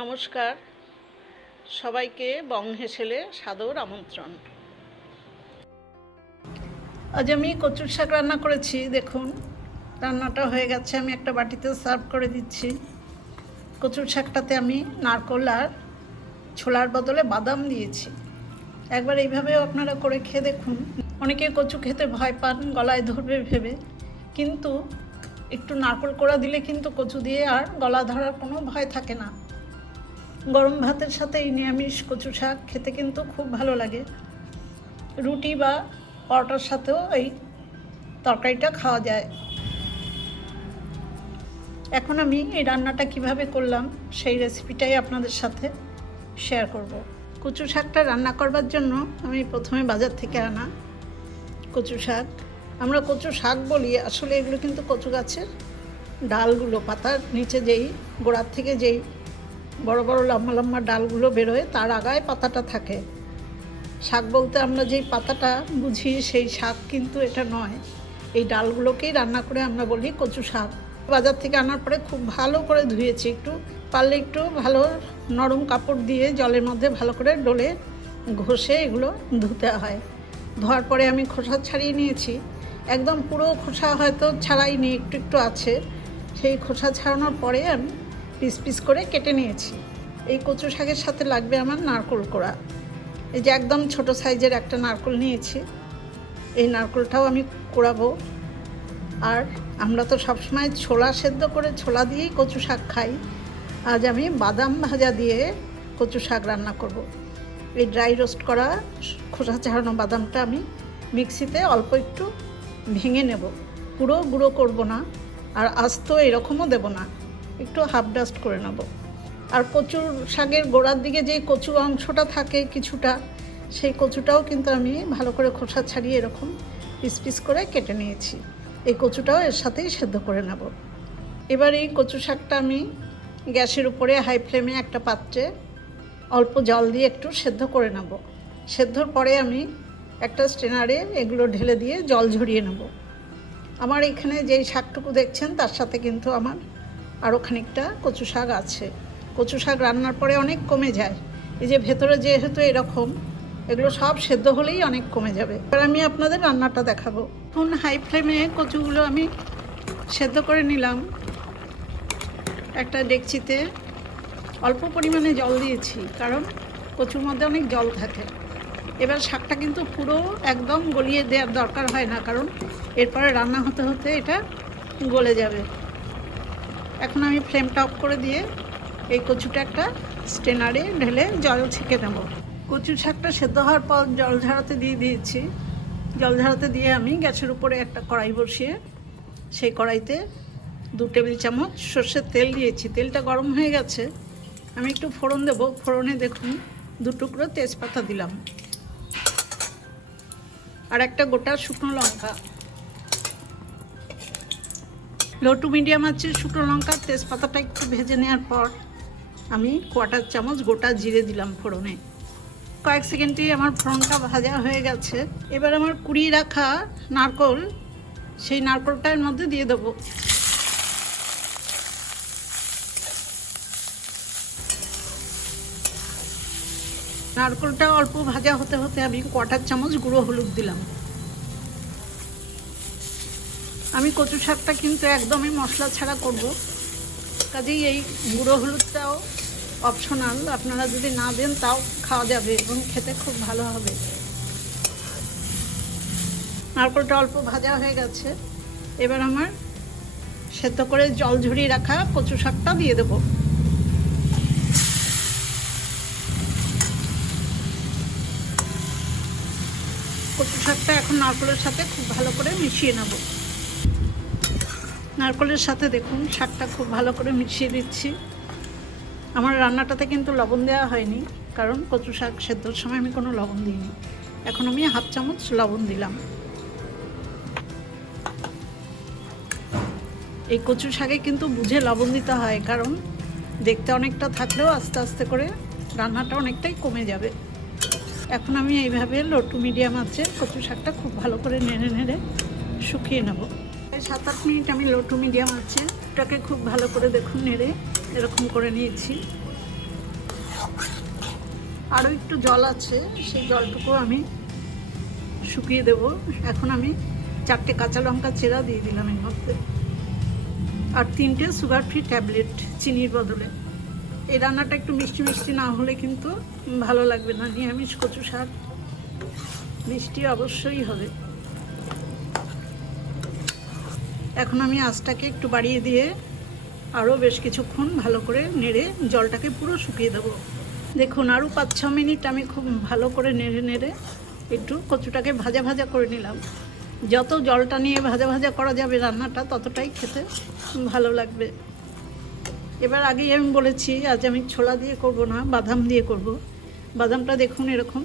নমস্কার, সবাইকে বং হেসেলে সাদর আমন্ত্রণ। আজ আমি কচুর শাক রান্না করেছি। দেখুন, রান্নাটা হয়ে গেছে, আমি একটা বাটিতে সার্ভ করে দিচ্ছি। কচুর শাকটাতে আমি নারকেল আর ছোলার বদলে বাদাম দিয়েছি। একবার এইভাবেও আপনারা করে খেয়ে দেখুন। অনেকে কচু খেতে ভয় পান, গলায় ধরবে ভেবে, কিন্তু একটু নারকেল কোড়া দিলে কিন্তু কচু দিয়ে আর গলা ধরার কোনো ভয় থাকে না। গরম ভাতের সাথে এই নিরামিষ কচু শাক খেতে কিন্তু খুব ভালো লাগে। রুটি বা পরোটার সাথেও এই তরকারিটা খাওয়া যায়। এখন আমি এই রান্নাটা কিভাবে করলাম সেই রেসিপিটাই আপনাদের সাথে শেয়ার করব। কচু শাকটা রান্না করবার জন্য আমি প্রথমে বাজার থেকে আনা কচু শাক, আমরা কচু শাক বলি, আসলে এগুলো কিন্তু কচু গাছের ডালগুলো, পাতার নিচে যেই গোড়ার থেকে যেই বড় বড় লম্বা লম্বা ডালগুলো বেরোয় তার আগায় পাতাটা থাকে। শাক বলতে আমরা যেই পাতাটা বুঝি সেই শাক কিন্তু এটা নয়, এই ডালগুলোকেই রান্না করে আমরা বলি কচু শাক। বাজার থেকে আনার পরে খুব ভালো করে ধুয়েছি, একটু পারলে একটু ভালো নরম কাপড় দিয়ে জলের মধ্যে ভালো করে ডলে ঘষে এগুলো ধুতে হয়। ধোয়ার পরে আমি খোসা ছাড়িয়ে নিয়েছি। একদম পুরো খোসা হয়তো ছাড়াইনি, একটু একটু আছে। সেই খোসা ছাড়ানোর পরে আমি পিস পিস করে কেটে নিয়েছি। এই কচু শাকের সাথে লাগবে আমার নারকেল কোড়া। এই যে একদম ছোট সাইজের একটা নারকেল নিয়েছি, এই নারকেলটাও আমি কোড়াবো। আর আমরা তো সবসময় ছোলা সেদ্ধ করে ছোলা দিয়েই কচু শাক খাই। আজ আমি বাদাম ভাজা দিয়ে কচু শাক রান্না করব। এই ড্রাই রোস্ট করা খোসা ছাড়ানো বাদামটা আমি মিক্সিতে অল্প একটু ভেঙে নেব, পুরো গুঁড়ো করব না, আর আস্ত এরকমও দেব না, একটু হাফ ডাস্ট করে নেব। আর কচুর শাকের গোড়ার দিকে যে কচু অংশটা থাকে কিছুটা, সেই কচুটাও কিন্তু আমি ভালো করে খোসা ছাড়িয়ে এরকম পিস পিস করে কেটে নিয়েছি। এই কচুটাও এর সাথেই সেদ্ধ করে নেব। এবার এই কচু শাকটা আমি গ্যাসের উপরে হাই ফ্লেমে একটা পাত্রে অল্প জল দিয়ে একটু সেদ্ধ করে নেব। সেদ্ধর পরে আমি একটা স্ট্রেনারে এগুলো ঢেলে দিয়ে জল ঝরিয়ে নেব। আমার এখানে যেই শাকটুকু দেখছেন তার সাথে কিন্তু আমার আরও খানিকটা কচু শাক আছে। কচু শাক রান্নার পরে অনেক কমে যায়। এই যে ভেতরে যেহেতু এরকম, এগুলো সব সেদ্ধ হলেই অনেক কমে যাবে। এবার আমি আপনাদের রান্নাটা দেখাবো। এখন হাই ফ্লেমে কচুগুলো আমি সেদ্ধ করে নিলাম। একটা ডেকচিতে অল্প পরিমাণে জল দিয়েছি, কারণ কচুর মধ্যে অনেক জল থাকে। এবার শাকটা কিন্তু পুরো একদম গলিয়ে দেওয়ার দরকার হয় না, কারণ এরপরে রান্না হতে হতে এটা গলে যাবে। এখন আমি ফ্লেমটা অফ করে দিয়ে এই কচুটা একটা স্ট্রেনারে ঢেলে জল ছেঁকে নেব। কচু শাকটা সেদ্ধ হওয়ার পর জল ঝরাতে দিয়ে দিয়েছি। জল ঝরাতে দিয়ে আমি গ্যাসের উপরে একটা কড়াই বসিয়ে সেই কড়াইতে 2 টেবিল চামচ সর্ষের তেল দিয়েছি। তেলটা গরম হয়ে গেছে, আমি একটু ফোড়ন দেব। ফোড়নে দেখুন 2 টুকরো তেজপাতা দিলাম, আর একটা গোটা শুকনো লঙ্কা। লো টু মিডিয়াম আছে শুকনো লঙ্কা তেজপাতাটা একটু ভেজে নেওয়ার পর আমি 1/4 চামচ গোটা জিরে দিলাম ফোড়নে। কয়েক সেকেন্ডেই আমার ফোড়নটা ভাজা হয়ে গেছে। এবার আমার কুড়িয়ে রাখা নারকেল, সেই নারকেলটা এর মধ্যে দিয়ে দেবো। নারকেলটা অল্প ভাজা হতে হতে আমি 1/4 চামচ গুঁড়ো হলুদ দিলাম। আমি কচু শাকটা কিন্তু একদমই মশলা ছাড়া করব, কাজেই এই গুঁড়ো হলুদটাও অপশনাল। আপনারা যদি না দেন তাও খাওয়া যাবে এবং খেতে খুব ভালো হবে। নারকেলটা অল্প ভাজা হয়ে গেছে। এবার আমার সেদ্ধ করে জল ঝরিয়ে রাখা কচু শাকটা দিয়ে দেব। কচু শাকটা এখন নারকেলের সাথে খুব ভালো করে মিশিয়ে নেব। নারকেলের সাথে দেখুন শাকটা খুব ভালো করে মিশিয়ে দিচ্ছি। আমার রান্নাটাতে কিন্তু লবণ দেওয়া হয়নি, কারণ কচু শাক সেদ্ধর সময় আমি কোনো লবণ দিইনি। এখন আমি 1/2 চামচ লবণ দিলাম। এই কচু শাকে কিন্তু বুঝে লবণ দিতে হয়, কারণ দেখতে অনেকটা থাকলেও আস্তে আস্তে করে রান্নাটা অনেকটাই কমে যাবে। এখন আমি এইভাবে লো টু মিডিয়াম আছে কচু শাকটা খুব ভালো করে নেড়ে নেড়ে শুকিয়ে নেব। 7-8 মিনিট আমি লো টু মিডিয়াম আছে এটাকে খুব ভালো করে দেখুন নেড়ে এরকম করে নিয়েছি। আরও একটু জল আছে, সেই জলটুকু আমি শুকিয়ে দেব। এখন আমি 4টে কাঁচা লঙ্কা চেরা দিয়ে দিলাম এর মধ্যে, আর 3টে সুগার ফ্রি ট্যাবলেট চিনির বদলে। এই রান্নাটা একটু মিষ্টি মিষ্টি না হলে কিন্তু ভালো লাগবে না। নিরামিষ কচু শাক মিষ্টি অবশ্যই হবে। এখন আমি আঁচটাকে একটু বাড়িয়ে দিয়ে আরও বেশ কিছুক্ষণ ভালো করে নেড়ে জলটাকে পুরো শুকিয়ে দেবো। দেখুন আরও 5-6 মিনিট আমি খুব ভালো করে নেড়ে নেড়ে একটু কচুটাকে ভাজা ভাজা করে নিলাম। যত জলটা নিয়ে ভাজা ভাজা করা যাবে রান্নাটা ততটাই খেতে ভালো লাগবে। এবার আগেই আমি বলেছি আজ আমি ছোলা দিয়ে করব না, বাদাম দিয়ে করব। বাদামটা দেখুন এরকম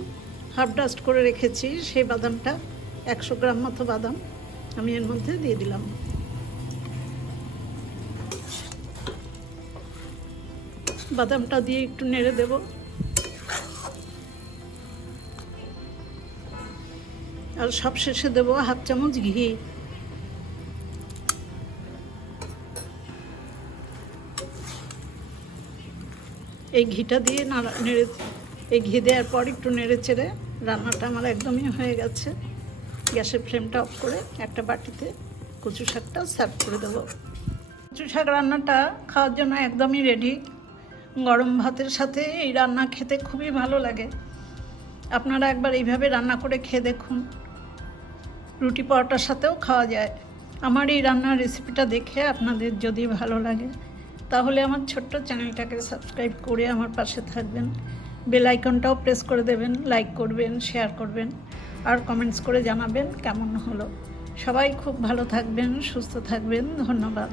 হাফ ডাস্ট করে রেখেছি, সেই বাদামটা 100 গ্রাম মতো বাদাম আমি এর মধ্যে দিয়ে দিলাম। বাদামটা দিয়ে একটু নেড়ে দেব। আর সব শেষে দেবো 1/2 চামচ ঘি। এই ঘিটা দিয়ে নেড়ে, এই ঘি দেওয়ার পর একটু নেড়ে চেড়ে রান্নাটা আমার একদমই হয়ে গেছে। গ্যাসের ফ্লেমটা অফ করে একটা বাটিতে কচু শাকটা সার্ভ করে দেবো। কচু শাক রান্নাটা খাওয়ার জন্য একদমই রেডি। গরম ভাতের সাথে এই রান্না খেতে খুবই ভালো লাগে। আপনারা একবার এইভাবে রান্না করে খেয়ে দেখুন, রুটি পরোটার সাথেও খাওয়া যায়। আমার এই রান্নার রেসিপিটা দেখে আপনাদের যদি ভালো লাগে তাহলে আমার ছোট্ট চ্যানেলটাকে সাবস্ক্রাইব করে আমার পাশে থাকবেন। বেল আইকনটাও প্রেস করে দেবেন, লাইক করবেন, শেয়ার করবেন, আর কমেন্টস করে জানাবেন কেমন হলো। সবাই খুব ভালো থাকবেন, সুস্থ থাকবেন। ধন্যবাদ।